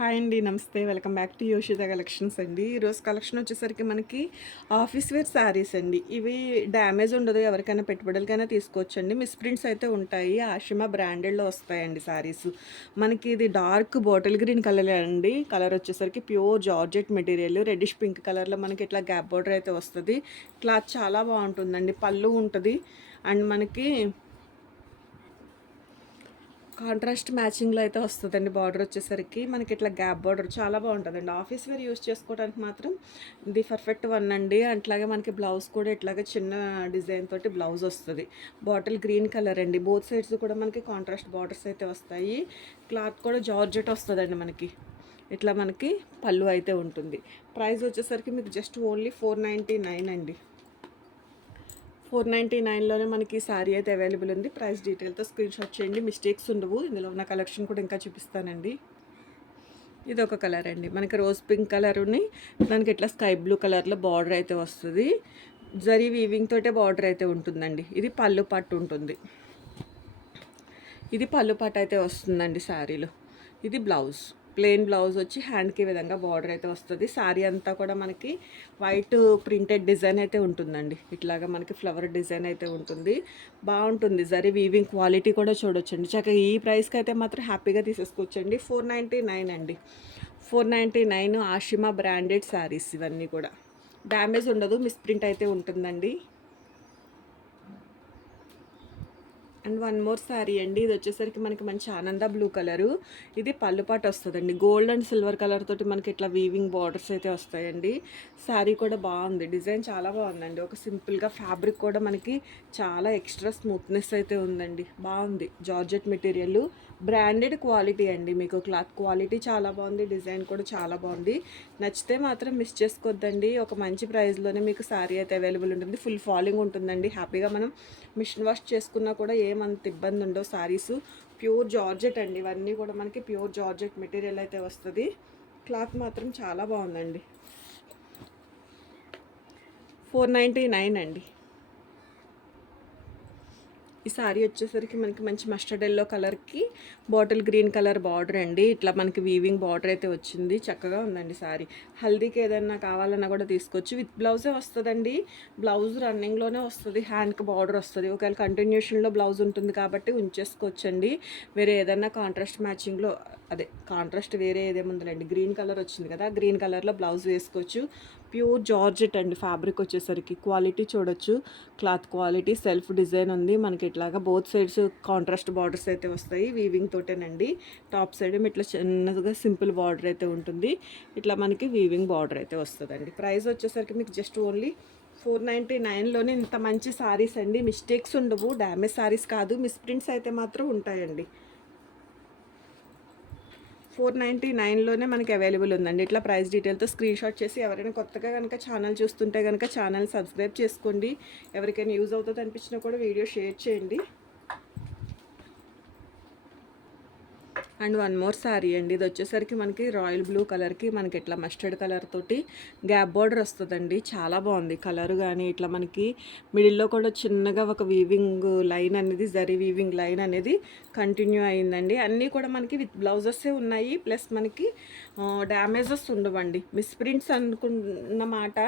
Hi అండి, నమస్తే. Welcome back to యోషిత collections అండి. ఈరోజు కలెక్షన్ వచ్చేసరికి మనకి ఆఫీస్ వేర్ శారీస్ అండి. ఇవి డ్యామేజ్ ఉండదు, ఎవరికైనా పెట్టుబడులకైనా తీసుకోవచ్చండి. మిస్ ప్రింట్స్ అయితే ఉంటాయి. ఆషిమా బ్రాండెడ్లో వస్తాయండి శారీస్. మనకి ఇది డార్క్ బాటిల్ గ్రీన్ కలర్ అండి. కలర్ వచ్చేసరికి pure georgette material, reddish pink కలర్లో మనకి ఇట్లా గ్యాప్ బార్డర్ అయితే వస్తుంది. క్లాత్ చాలా బాగుంటుందండి. పళ్ళు ఉంటుంది అండ్ మనకి కాంట్రాస్ట్ మ్యాచింగ్లో అయితే వస్తుందండి. బార్డర్ వచ్చేసరికి మనకి ఇట్లా గ్యాప్ బార్డర్ చాలా బాగుంటుందండి. ఆఫీస్ వేర్ యూస్ చేసుకోవడానికి మాత్రం ఇది పర్ఫెక్ట్ వన్ అండి. అట్లాగే మనకి బ్లౌజ్ కూడా ఇట్లాగే చిన్న డిజైన్ తోటి బ్లౌజ్ వస్తుంది. బాటిల్ గ్రీన్ కలర్ అండి. బోత్ సైడ్స్ కూడా మనకి కాంట్రాస్ట్ బార్డర్స్ అయితే వస్తాయి. క్లాత్ కూడా జార్జెట్ వస్తుందండి మనకి. ఇట్లా మనకి పళ్ళు అయితే ఉంటుంది. ప్రైస్ వచ్చేసరికి మీకు జస్ట్ ఓన్లీ 499 అండి. 499లోనే మనకి శారీ అయితే అవైలబుల్ ఉంది. ప్రైస్ డీటెయిల్తో స్క్రీన్ షాట్ చేయండి. మిస్టేక్స్ ఉండవు. ఇందులో ఉన్న కలెక్షన్ కూడా ఇంకా చూపిస్తానండి. ఇది ఒక కలర్ అండి. మనకి రోజ్ పింక్ కలర్ని దానికి ఇట్లా స్కై బ్లూ కలర్లో బార్డర్ అయితే వస్తుంది. జరీ వీవింగ్ తోటే బార్డర్ అయితే ఉంటుందండి. ఇది పళ్ళు పట్టు ఉంటుంది. ఇది పళ్ళు పట్టు అయితే వస్తుందండి శారీలో. ఇది బ్లౌజ్, ప్లెయిన్ బ్లౌజ్ వచ్చి హ్యాండ్కి విధంగా బార్డర్ అయితే వస్తుంది. శారీ అంతా కూడా మనకి వైట్ ప్రింటెడ్ డిజైన్ అయితే ఉంటుందండి. ఇట్లాగా మనకి ఫ్లవర్ డిజైన్ అయితే ఉంటుంది. బాగుంటుంది. జరీ వీవింగ్ క్వాలిటీ కూడా చూడొచ్చండి. చక్కగా ఈ ప్రైస్కి అయితే మాత్రం హ్యాపీగా తీసేసుకోవచ్చండి. 499 అండి. 499 ఆషిమా బ్రాండెడ్ శారీస్ ఇవన్నీ కూడా. డ్యామేజ్ ఉండదు, మిస్ప్రింట్ అయితే ఉంటుందండి. అండ్ వన్ మోర్ శారీ అండి. ఇది వచ్చేసరికి మనకి మంచి ఆనంద బ్లూ కలరు. ఇది పళ్ళు పాటు వస్తుందండి. గోల్డ్ అండ్ సిల్వర్ కలర్ తోటి మనకి ఇట్లా వీవింగ్ బార్డర్స్ అయితే వస్తాయండి. శారీ కూడా బాగుంది. డిజైన్ చాలా బాగుందండి. ఒక సింపుల్గా ఫ్యాబ్రిక్ కూడా మనకి చాలా ఎక్స్ట్రా స్మూత్నెస్ అయితే ఉందండి. బాగుంది. జార్జెట్ మెటీరియల్, బ్రాండెడ్ క్వాలిటీ అండి. మీకు క్లాత్ క్వాలిటీ చాలా బాగుంది. డిజైన్ కూడా చాలా బాగుంది. నచ్చితే మాత్రం మిస్ చేసుకోవద్దండి. ఒక మంచి ప్రైస్లోనే మీకు శారీ అయితే అవైలబుల్ ఉంటుంది. ఫుల్ ఫాలింగ్ ఉంటుందండి. హ్యాపీగా మనం మిషన్ వాష్ చేసుకున్నా కూడా ఏమంత ఇబ్బంది ఉండవు. శారీస్ ప్యూర్ జార్జెట్ అండి. ఇవన్నీ కూడా మనకి ప్యూర్ జార్జెట్ మెటీరియల్ అయితే వస్తుంది. క్లాత్ మాత్రం చాలా బాగుందండి. 499 అండి. ఈ శారీ వచ్చేసరికి మనకి మంచి మస్టర్డ్ ఎల్లో కలర్కి బాటిల్ గ్రీన్ కలర్ బార్డర్ అండి. ఇట్లా మనకి వీవింగ్ బార్డర్ అయితే వచ్చింది. చక్కగా ఉందండి శారీ. హల్దీకి ఏదైనా కావాలన్నా కూడా తీసుకోవచ్చు. విత్ బ్లౌజే వస్తుందండి. బ్లౌజ్ రన్నింగ్లోనే వస్తుంది. హ్యాండ్కి బార్డర్ వస్తుంది. ఒకవేళ కంటిన్యూషన్లో బ్లౌజ్ ఉంటుంది కాబట్టి ఉంచేసుకోవచ్చండి. వేరే ఏదైనా కాంట్రాస్ట్ మ్యాచింగ్లో, అదే కాంట్రాస్ట్ వేరే ఏదేముందండి, గ్రీన్ కలర్ వచ్చింది కదా, గ్రీన్ కలర్లో బ్లౌజ్ వేసుకోవచ్చు. ప్యూర్ జార్జెట్ అండి. ఫ్యాబ్రిక్ వచ్చేసరికి క్వాలిటీ చూడొచ్చు. క్లాత్ క్వాలిటీ సెల్ఫ్ డిజైన్ ఉంది. మనకి ఇట్లాగా బోత్ సైడ్స్ కాంట్రాస్ట్ బార్డర్స్ అయితే వస్తాయి. వీవింగ్ తోటేనండి. టాప్ సైడ్ ఇట్లా చిన్నగా సింపుల్ బార్డర్ అయితే ఉంటుంది. ఇట్లా మనకి వీవింగ్ బార్డర్ అయితే వస్తుందండి. ప్రైస్ వచ్చేసరికి మీకు జస్ట్ ఓన్లీ 499లోనే ఇంత మంచి శారీస్ అండి. మిస్టేక్స్ ఉండవు. డ్యామేజ్ శారీస్ కాదు. మిస్ప్రింట్స్ అయితే మాత్రం ఉంటాయండి. 499లోనే మనకి అవైలబుల్ ఉందండి. ఇట్లా ప్రైస్ డీటెయిల్తో స్క్రీన్ షాట్ చేసి ఎవరైనా కొత్తగా కనుక ఛానల్ చూస్తుంటే కనుక ఛానల్ సబ్స్క్రైబ్ చేసుకోండి. ఎవరికైనా యూజ్ అవుతుంది అనిపించినా కూడా వీడియో షేర్ చేయండి. అండ్ వన్ మోర్ శారీ అండి. ఇది వచ్చేసరికి మనకి రాయల్ బ్లూ కలర్కి మనకి ఇట్లా మస్టర్డ్ కలర్ తోటి గ్యాప్ బార్డర్ వస్తుందండి. చాలా బాగుంది కలర్. కానీ ఇట్లా మనకి మిడిల్లో కూడా చిన్నగా ఒక వీవింగ్ లైన్ అనేది, జరీ వీవింగ్ లైన్ అనేది కంటిన్యూ అయిందండి. అన్నీ కూడా మనకి విత్ బ్లౌజెస్సే ఉన్నాయి. ప్లస్ మనకి డ్యామేజెస్ ఉండవండి. మిస్ప్రింట్స్ అనుకున్న మాట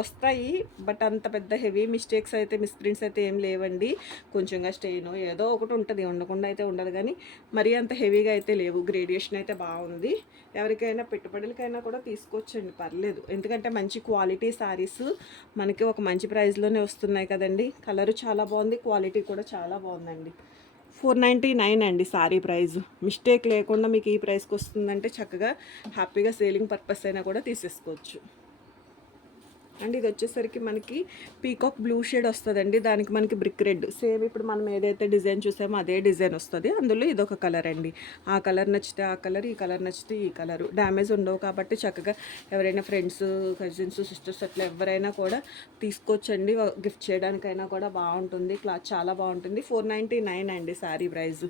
వస్తాయి, బట్ అంత పెద్ద హెవీ మిస్టేక్స్ అయితే, మిస్ప్రింట్స్ అయితే ఏం లేవండి. కొంచెంగా స్టెయిన్ ఏదో ఒకటి ఉంటుంది, ఉండకుండా అయితే ఉండదు. కానీ మరీ అంత హెవీగా అయితే లేవు. గ్రేడియేషన్ అయితే బాగుంది. ఎవరికైనా పెట్టుబడులకైనా కూడా తీసుకోవచ్చండి, పర్లేదు. ఎందుకంటే మంచి క్వాలిటీ శారీస్ మనకి ఒక మంచి ప్రైస్లోనే వస్తున్నాయి కదండి. కలరు చాలా బాగుంది. క్వాలిటీ కూడా చాలా బాగుందండి. 499 అండి శారీ ప్రైస్. మిస్టేక్ లేకుండా మీకు ఈ ప్రైస్కి వస్తుందంటే చక్కగా హ్యాపీగా సేలింగ్ పర్పస్ అయినా కూడా తీసేసుకోవచ్చు. అండ్ ఇది వచ్చేసరికి మనకి పీకాక్ బ్లూ షేడ్ వస్తుందండి. దానికి మనకి బ్రిక్ రెడ్, సేమ్ ఇప్పుడు మనం ఏదైతే డిజైన్ చూసామో అదే డిజైన్ వస్తుంది. అందులో ఇదొక కలర్ అండి. ఆ కలర్ నచ్చితే ఆ కలర్, ఈ కలర్ నచ్చితే ఈ కలరు. డ్యామేజ్ ఉండవు కాబట్టి చక్కగా ఎవరైనా ఫ్రెండ్స్, కజిన్స్, సిస్టర్స్ అట్లా ఎవరైనా కూడా తీసుకోవచ్చండి. గిఫ్ట్ చేయడానికైనా కూడా బాగుంటుంది. క్లాత్ చాలా బాగుంటుంది. 499 అండి శారీ ప్రైస్.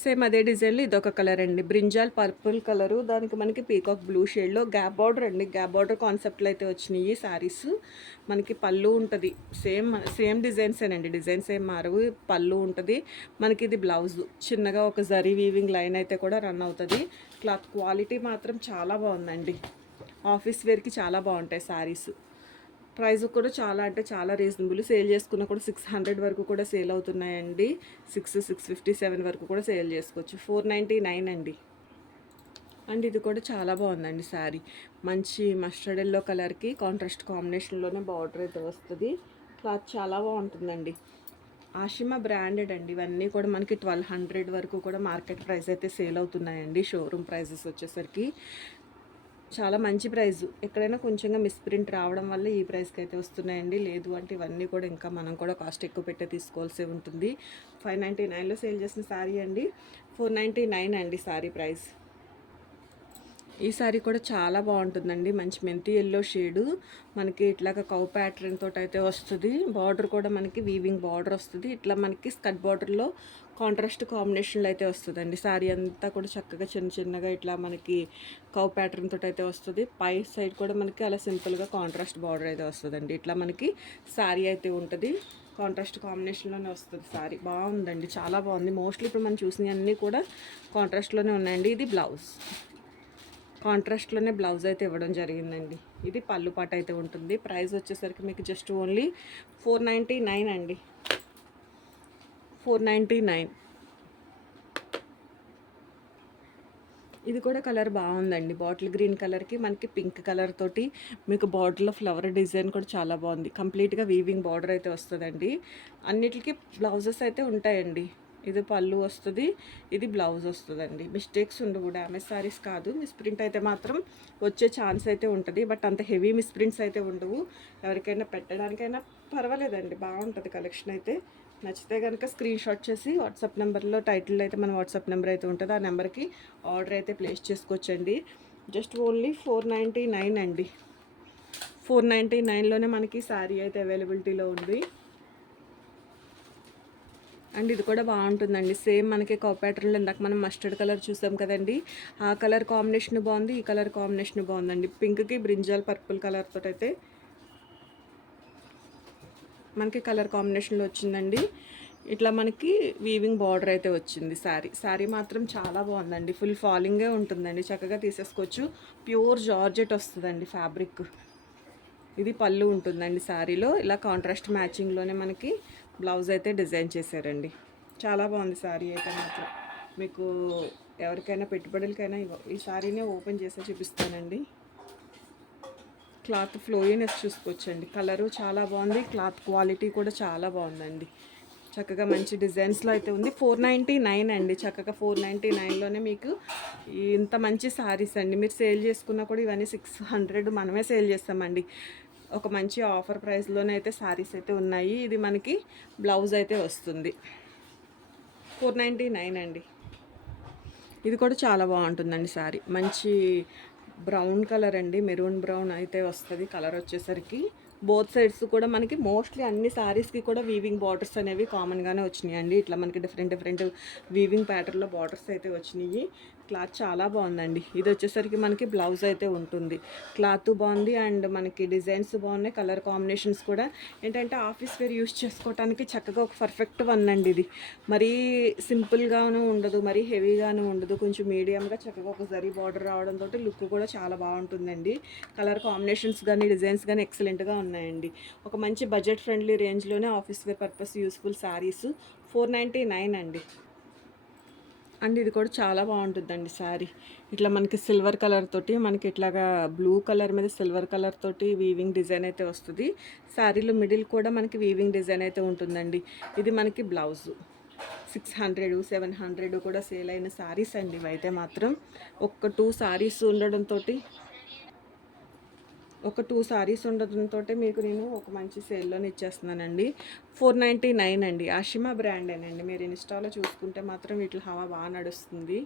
సేమ్ అదే డిజైన్లో ఇదొక కలర్ అండి, బ్రింజాల్ పర్పుల్ కలరు, దానికి మనకి పీకాక్ బ్లూ షేడ్లో గ్యాప్ బార్డర్ అండి. గ్యాప్ బార్డర్ కాన్సెప్ట్లో అయితే వచ్చినాయి శారీస్. మనకి పళ్ళు ఉంటుంది, సేమ్ సేమ్ డిజైన్సేనండి, డిజైన్స్ ఏం మారవు. పళ్ళు ఉంటుంది మనకి. ఇది బ్లౌజ్ చిన్నగా ఒక జరీ వీవింగ్ లైన్ అయితే కూడా రన్ అవుతుంది. క్లాత్ క్వాలిటీ మాత్రం చాలా బాగుందండి. ఆఫీస్ వేర్కి చాలా బాగుంటాయి శారీస్. ప్రైస్ కూడా చాలా అంటే చాలా రీజనబుల్. సేల్ చేసుకున్న కూడా 600 వరకు కూడా సేల్ అవుతున్నాయండి. 657 వరకు కూడా సేల్ చేసుకోవచ్చు. 499 అండి. అండ్ ఇది కూడా చాలా బాగుందండి శారీ. మంచి మస్టర్డ్ ఎల్లో కలర్కి కాంట్రాస్ట్ కాంబినేషన్లోనే బార్డర్ అయితే వస్తుంది. క్లాత్ చాలా బాగుంటుందండి. ఆషిమా బ్రాండెడ్ అండి. ఇవన్నీ కూడా మనకి 1200 వరకు కూడా మార్కెట్ ప్రైస్ అయితే సేల్ అవుతున్నాయండి. షోరూమ్ ప్రైజెస్ వచ్చేసరికి చాలా మంచి ప్రైజు. ఎక్కడైనా కొంచెంగా మిస్‌ప్రింట్ రావడం వల్ల ఈ ప్రైస్‌కి అయితే వస్తున్నాయండి. లేదు అంటే ఇవన్నీ కూడా ఇంకా మనం కూడా కాస్ట్ ఎక్కువ పెట్టే తీసుకోవాల్సి ఉంటుంది. 599లో సేల్ చేసిన శారీ అండి. 499 అండి శారీ ప్రైస్. ఈ శారీ కూడా చాలా బాగుంటుందండి. మంచి మెంతి ఎల్లో షేడు, మనకి ఇట్లాగా కౌ ప్యాటర్న్ తోటి అయితే వస్తుంది. బార్డర్ కూడా మనకి వీవింగ్ బార్డర్ వస్తుంది. ఇట్లా మనకి స్కర్ట్ బార్డర్లో కాంట్రాస్ట్ కాంబినేషన్లో అయితే వస్తుందండి. శారీ అంతా కూడా చక్కగా చిన్న చిన్నగా ఇట్లా మనకి కౌ ప్యాటర్న్ తోటి అయితే వస్తుంది. పై సైడ్ కూడా మనకి అలా సింపుల్గా కాంట్రాస్ట్ బార్డర్ అయితే వస్తుందండి. ఇట్లా మనకి శారీ అయితే ఉంటుంది. కాంట్రాస్ట్ కాంబినేషన్లోనే వస్తుంది శారీ. బాగుందండి, చాలా బాగుంది. మోస్ట్లీ ఇప్పుడు మనం చూసినవన్నీ కూడా కాంట్రాస్ట్లోనే ఉన్నాయండి. ఇది బ్లౌజ్ కాంట్రాస్ట్లోనే బ్లౌజ్ అయితే ఇవ్వడం జరిగిందండి. ఇది పళ్ళు పాట అయితే ఉంటుంది. ప్రైస్ వచ్చేసరికి మీకు జస్ట్ ఓన్లీ 499 అండి. 499. ఇది కూడా కలర్ బాగుందండి. బాటిల్ గ్రీన్ కలర్కి మనకి పింక్ కలర్ తోటి మీకు బార్డర్లో ఫ్లవర్ డిజైన్ కూడా చాలా బాగుంది. కంప్లీట్గా వీవింగ్ బార్డర్ అయితే వస్తుందండి. అన్నిటికీ బ్లౌజెస్ అయితే ఉంటాయండి. ఇది పళ్ళు వస్తుంది, ఇది బ్లౌజ్ వస్తుందండి. మిస్టేక్స్ ఉండవు, డ్యామేజ్ సారీస్ కాదు. మిస్ప్రింట్ అయితే మాత్రం వచ్చే ఛాన్స్ అయితే ఉంటుంది, బట్ అంత హెవీ మిస్ప్రింట్స్ అయితే ఉండవు. ఎవరికైనా పెట్టడానికైనా పర్వాలేదండి, బాగుంటుంది కలెక్షన్ అయితే. నచ్చితే కనుక స్క్రీన్ షాట్ చేసి వాట్సాప్ నెంబర్లో టైటిల్ అయితే మన వాట్సాప్ నెంబర్ అయితే ఉంటుంది, ఆ నెంబర్కి ఆర్డర్ అయితే ప్లేస్ చేసుకోవచ్చండి. జస్ట్ ఓన్లీ 499 అండి. 499లోనే మనకి శారీ అయితే అవైలబిలిటీలో ఉంది. అండ్ ఇది కూడా బాగుంటుందండి. సేమ్ మనకి కౌ ప్యాటర్న్లో ఇందాక మనం మస్టర్డ్ కలర్ చూసాం కదండి, ఆ కలర్ కాంబినేషన్ బాగుంది, ఈ కలర్ కాంబినేషన్ బాగుందండి. పింక్కి బ్రింజాల్ పర్పుల్ కలర్ తోటి అయితే మనకి కలర్ కాంబినేషన్లో వచ్చిందండి. ఇట్లా మనకి వీవింగ్ బార్డర్ అయితే వచ్చింది. శారీ మాత్రం చాలా బాగుందండి. ఫుల్ ఫాలింగే ఉంటుందండి, చక్కగా తీసేసుకోవచ్చు. ప్యూర్ జార్జెట్ వస్తుందండి ఫ్యాబ్రిక్. ఇది పళ్ళు ఉంటుందండి శారీలో. ఇలా కాంట్రాస్ట్ మ్యాచింగ్లోనే మనకి బ్లౌజ్ అయితే డిజైన్ చేశారండి. చాలా బాగుంది శారీ అయితే మాత్రం. మీకు ఎవరికైనా పెట్టుబడులకైనా ఈ శారీనే ఓపెన్ చేసి చూపిస్తానండి. క్లాత్ ఫ్లోయినెస్ చూసుకోవచ్చండి. కలరు చాలా బాగుంది, క్లాత్ క్వాలిటీ కూడా చాలా బాగుందండి. చక్కగా మంచి డిజైన్స్లో అయితే ఉంది. 499 అండి. చక్కగా 499లోనే మీకు ఇంత మంచి శారీస్ అండి. మీరు సేల్ చేసుకున్నా కూడా ఇవన్నీ 600 మనమే సేల్ చేస్తామండి. ఒక మంచి ఆఫర్ ప్రైస్లోనే అయితే శారీస్ అయితే ఉన్నాయి. ఇది మనకి బ్లౌజ్ అయితే వస్తుంది. 499 అండి. ఇది కూడా చాలా బాగుంటుందండి శారీ. మంచి బ్రౌన్ కలర్ అండి, మెరూన్ బ్రౌన్ అయితే వస్తుంది కలర్ వచ్చేసరికి. బోత్ సైడ్స్ కూడా మనకి మోస్ట్లీ అన్ని శారీస్కి కూడా వీవింగ్ బార్డర్స్ అనేవి కామన్గానే వచ్చినాయి అండి. ఇట్లా మనకి డిఫరెంట్ వీవింగ్ ప్యాటర్న్లో బార్డర్స్ అయితే వచ్చినాయి. క్లాత్ చాలా బాగుందండి. ఇది వచ్చేసరికి మనకి బ్లౌజ్ అయితే ఉంటుంది. క్లాత్ బాగుంది అండ్ మనకి డిజైన్స్ బాగున్నాయి. కలర్ కాంబినేషన్స్ కూడా ఏంటంటే ఆఫీస్ వేర్ యూస్ చేసుకోవడానికి చక్కగా ఒక పర్ఫెక్ట్ వన్ అండి. ఇది మరీ సింపుల్గాను ఉండదు, మరీ హెవీగాను ఉండదు, కొంచెం మీడియంగా చక్కగా ఒక జరీ బార్డర్ రావడంతో లుక్ కూడా చాలా బాగుంటుందండి. కలర్ కాంబినేషన్స్ కానీ డిజైన్స్ కానీ ఎక్సలెంట్గా ఉన్నాయండి. ఒక మంచి బడ్జెట్ ఫ్రెండ్లీ రేంజ్లోనే office wear purpose useful saris 499 అండి. అండ్ ఇది కూడా చాలా బాగుంటుందండి శారీ. ఇట్లా మనకి సిల్వర్ కలర్ తోటి మనకి ఇట్లాగా బ్లూ కలర్ మీద సిల్వర్ కలర్ తోటి వీవింగ్ డిజైన్ అయితే వస్తుంది. శారీలో మిడిల్ కూడా మనకి వీవింగ్ డిజైన్ అయితే ఉంటుందండి. ఇది మనకి బ్లౌజు 600 700 కూడా సేల్ అయిన శారీస్ అండి ఇవైతే మాత్రం. ఒక 2 శారీస్ ఉండడంతో ఉండడంతో మీకు నేను ఒక మంచి సేల్లోనే ఇచ్చేస్తున్నానండి. 499 అండి. ఆషిమా బ్రాండేనండి. మీరు ఇన్స్టాలో చూసుకుంటే మాత్రం వీటి హవా బాగా నడుస్తుంది.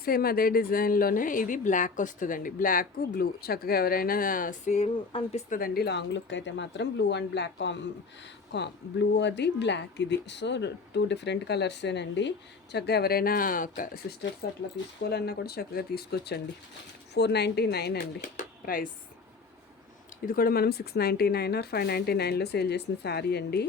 సేమ్ అదే డిజైన్‌లోనే ఇది బ్లాక్ వస్తదండి. బ్లాక్, బ్లూ చక్కగా ఎవరైనా సేమ్ అనిపిస్తదండి లాంగ్ లుక్ అయితే మాత్రం. బ్లూ అండ్ బ్లాక్ బ్లూ అది, బ్లాక్ ఇది. సో, 2 డిఫరెంట్ కలర్సేనండి. చక్కగా ఎవరైనా సిస్టర్స్ అట్లా తీసుకోవాలన్నా కూడా చక్కగా తీసుకోవచ్చండి. 499 అండి ప్రైస్. ఇది కూడా మనం 699 ఆర్ 599లో సేల్ చేసిన శారీ అండి.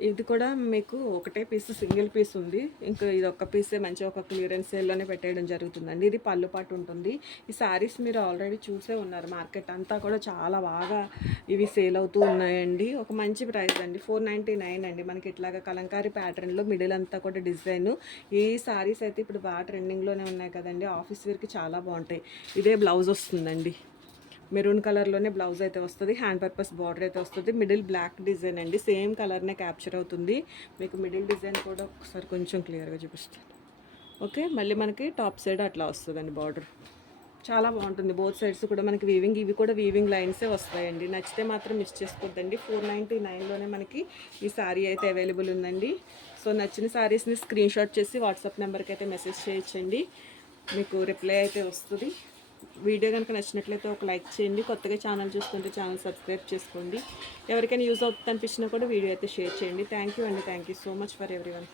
ఇది కూడా మీకు ఒకటే పీస్, సింగిల్ పీస్ ఉంది. ఇంకా ఇది ఒక్క పీసే మంచిగా ఒక క్లియరెన్స్ సేల్‌లోనే పెట్టేయడం జరుగుతుందండి. ఇది పళ్ళు పాటు ఉంటుంది. ఈ శారీస్ మీరు ఆల్రెడీ చూసే ఉన్నారు. మార్కెట్ అంతా కూడా చాలా బాగా ఇవి సేల్ అవుతూ ఉన్నాయండి. ఒక మంచి ప్రైస్ అండి. 499 అండి. మనకి ఇట్లాగా కలంకారీ ప్యాటర్న్‌లో మిడిల్ అంతా కూడా డిజైను. ఈ శారీస్ అయితే ఇప్పుడు బాగా ట్రెండింగ్‌లోనే ఉన్నాయి కదండీ! ఆఫీస్ వేర్‌కి చాలా బాగుంటాయి. ఇదే బ్లౌజ్ వస్తుందండి. మెరూన్ కలర్‌లోనే బ్లౌజ్ అయితే వస్తది. హ్యాండ్ పర్పస్ బార్డర్ అయితే వస్తది. మిడిల్ బ్లాక్ డిజైన్ అండి. సేమ్ కలర్‌నే క్యాప్చర్ అవుతుంది. మీకు మిడిల్ డిజైన్ కూడా ఒకసారి కొంచెం క్లియర్‌గా చూపిస్తాను. ఓకే. మళ్ళీ మనకి టాప్ సైడ్ అట్లా వస్తదండి బార్డర్. చాలా బాగుంటుంది. బోత్ సైడ్స్ కూడా మనకి వీవింగ్, ఇవి కూడా వీవింగ్ లైన్సే వస్తాయండి. నచ్చితే మాత్రం మిస్ చేసుకోవద్దండి. 499లోనే మనకి ఈ శారీ అయితే అవైలబుల్ ఉందండి. సో, నచ్చిన శారీస్‌ని స్క్రీన్ షాట్ చేసి వాట్సాప్ నెంబర్‌కి అయితే మెసేజ్ చేయొచ్చండి. మీకు రిప్లై అయితే వస్తది. వీడియో కనుక నచ్చినట్లయితే ఒక లైక్ చేయండి. కొత్తగా ఛానల్ చూస్తుంటే ఛానల్ సబ్స్క్రైబ్ చేసుకోండి. ఎవరికైనా యూజ్ అవుతుంది అనిపించినా కూడా వీడియో అయితే షేర్ చేయండి. థ్యాంక్ యూ అండి. Thank you so much for everyone.